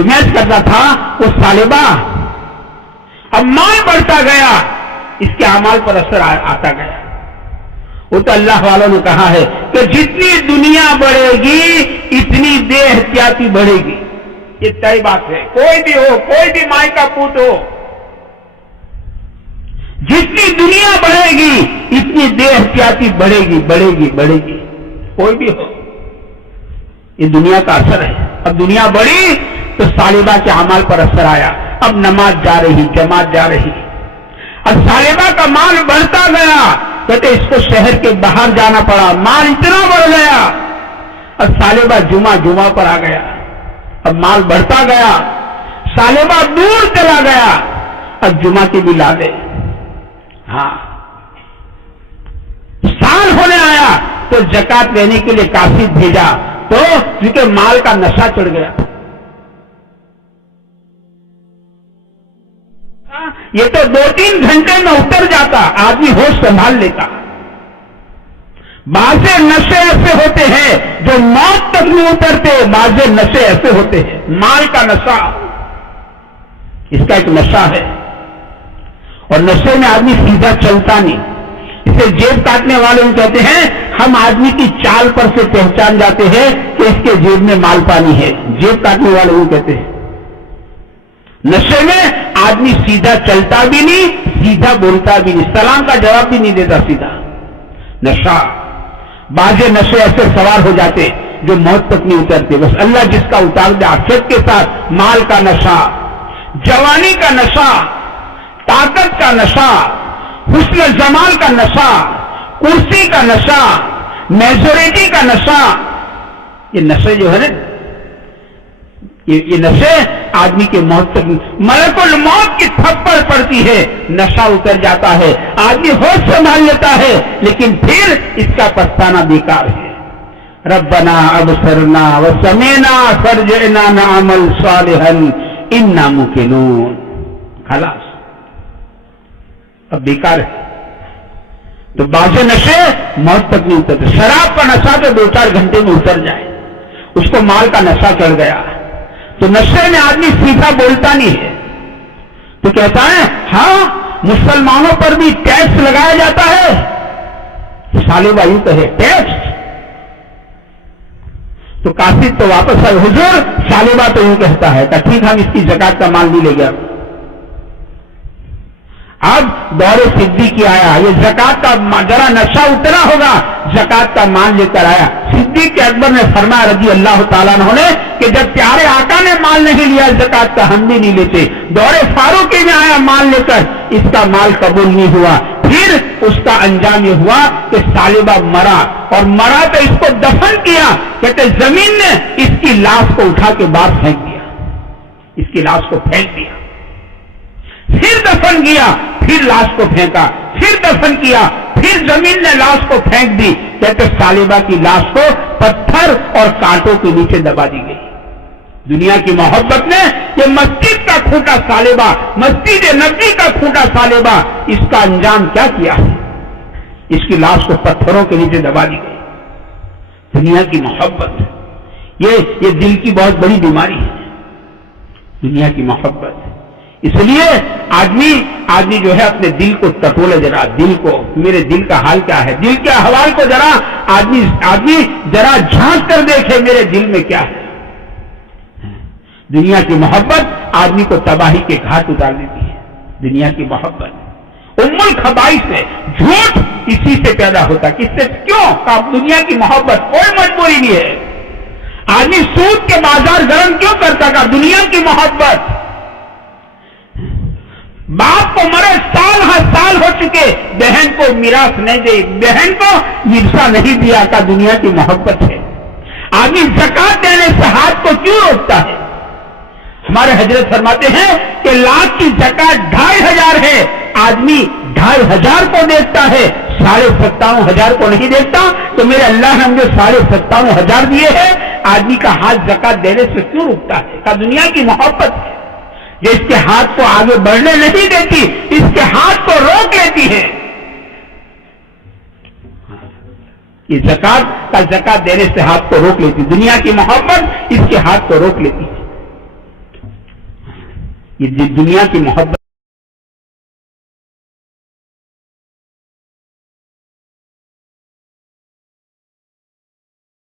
تو میں کرتا تھا وہ سالبہ، اب مال بڑھتا گیا، اس کے اعمال پر اثر آتا گیا. وہ تو اللہ والوں نے کہا ہے کہ جتنی دنیا بڑھے گی اتنی بے احتیاطی بڑھے گی. یہ طے بات ہے، کوئی بھی ہو، کوئی بھی مائی کا پوت ہو، جتنی دنیا بڑھے گی اتنی بے احتیاطی بڑھے گی بڑھے گی بڑھے گی. کوئی بھی ہو، یہ دنیا کا اثر ہے. اب دنیا بڑھی تو سالبہ کے اعمال پر اثر آیا. اب نماز جا رہی، جماعت جا رہی. اب سالبہ کا مال بڑھتا گیا، کہتے اس کو شہر کے باہر جانا پڑا، مال اتنا بڑھ گیا. اب سالبہ جمعہ پر آ گیا. اب مال بڑھتا گیا، سالبہ دور چلا گیا. اب جمعہ کی بھی لا دے. ہاں، سال ہونے آیا تو زکات لینے کے لیے قاصد بھیجا، تو کیونکہ مال کا نشہ چڑھ گیا. یہ تو 2-3 گھنٹے میں اتر جاتا، آدمی ہوش سنبھال لیتا. بعض نشے ایسے ہوتے ہیں جو موت تک نہیں اترتے، بعض نشے ایسے ہوتے ہیں. مال کا نشہ اس کا ایک نشہ ہے، اور نشے میں آدمی سیدھا چلتا نہیں. اسے جیب کاٹنے والے کہتے ہیں ہم آدمی کی چال پر سے پہچان جاتے ہیں کہ اس کے جیب میں مال پانی ہے. جیب کاٹنے والے وہ کہتے ہیں. نشے میں آدمی سیدھا چلتا بھی نہیں، سیدھا بولتا بھی نہیں، سلام کا جواب بھی نہیں دیتا سیدھا. نشہ، بعض نشے ایسے سوار ہو جاتے جو موت تک نہیں اترتے. بس اللہ جس کا اتار دے آخرت کے ساتھ. مال کا نشہ، جوانی کا نشہ، طاقت کا نشہ، حسن جمال کا نشہ، کرسی کا نشہ، میجورٹی کا نشہ. یہ نشے جو ہے نا، یہ نشے آدمی کے موت تک، ملک الموت کی تھپڑ پڑتی ہے، نشہ اتر جاتا ہے، آدمی ہوش سنبھال لیتا ہے، لیکن پھر اس کا پچھتانا بیکار ہے. ربنا ابصرنا وسمعنا فارجعنا نعمل صالحا انا موقنون. خلاص، اب بیکار ہے. تو بعض نشے موت تک نہیں اترتے. شراب کا نشہ تو 2-4 گھنٹے میں اتر جائے. اس کو مال کا نشہ چڑھ گیا تو نشے میں آدمی سیدھا بولتا نہیں ہے، تو کہتا ہے ہاں مسلمانوں پر بھی ٹیکس لگایا جاتا ہے. سالبہ یوں کہے ٹیکس، تو قاصد تو واپس آئے، حضور سالبہ تو یوں کہتا ہے، کہ ٹھیک ہم اس کی زکات کا مال نہیں لے گیا. اب دور صدیقی آیا، یہ زکات کا ذرا نشہ اترا ہوگا، زکات کا مال لے کر آیا. صدیق اکبر نے فرمایا رضی اللہ تعالیٰ عنہ نے کہ جب پیارے آقا نے مال نہیں لیا زکات کا، ہم بھی نہیں لیتے. دور فاروقی میں آیا مال لے کر، اس کا مال قبول نہیں ہوا. پھر اس کا انجام یہ ہوا کہ سالبہ مرا، اور مرا تو اس کو دفن کیا. کہتے زمین نے اس کی لاش کو اٹھا کے باہر پھینک دیا، اس کی لاش کو پھینک دیا. پھر دفن کیا، پھر لاش کو پھینکا، پھر دفن کیا، پھر زمین نے لاش کو پھینک دی. کہتے سالبہ کی لاش کو پتھر اور کانٹوں کے نیچے دبا دی گئی. دنیا کی محبت نے یہ مسجد کا کھوٹا سالبہ، مسجد نبی کا کھوٹا سالبہ، اس کا انجام کیا کیا ہے؟ اس کی لاش کو پتھروں کے نیچے دبا دی گئی. دنیا کی محبت، یہ دل کی بہت بڑی بیماری ہے، دنیا کی محبت. اس لیے آدمی جو ہے اپنے دل کو ٹٹولے، ذرا دل کو، میرے دل کا حال کیا ہے، دل کے احوال کو ذرا آدمی ذرا جھانک کر دیکھے میرے دل میں کیا ہے. دنیا کی محبت آدمی کو تباہی کے گھاٹ اتار دیتی ہے. دنیا کی محبت الخبائث ہے، جھوٹ اسی سے پیدا ہوتا. کس سے؟ کیوں؟ دنیا کی محبت، کوئی مجبوری نہیں ہے. آدمی سود کے بازار گرم کیوں کرتا کا؟ دنیا کی محبت. باپ کو مرے سال ہو چکے، بہن کو میراث نہیں دے، بہن کو ورثہ نہیں دیا کا دنیا کی محبت ہے. آدمی زکات دینے سے ہاتھ کو کیوں روکتا ہے؟ ہمارے حضرت فرماتے ہیں کہ لاکھ کی زکات 2500 ہے، آدمی 2500 کو دیکھتا ہے، 57,500 کو نہیں دیکھتا. تو میرے اللہ نے مجھے 57,500 دیے ہیں، آدمی کا ہاتھ زکات دینے سے کیوں روکتا ہے؟ کا دنیا کی محبت ہے جو اس کے ہاتھ کو آگے بڑھنے نہیں دیتی، اس کے ہاتھ کو روک لیتی ہے. یہ زکات دینے سے ہاتھ کو روک لیتی. دنیا کی محبت اس کے ہاتھ کو روک لیتی ہے. یہ دنیا کی محبت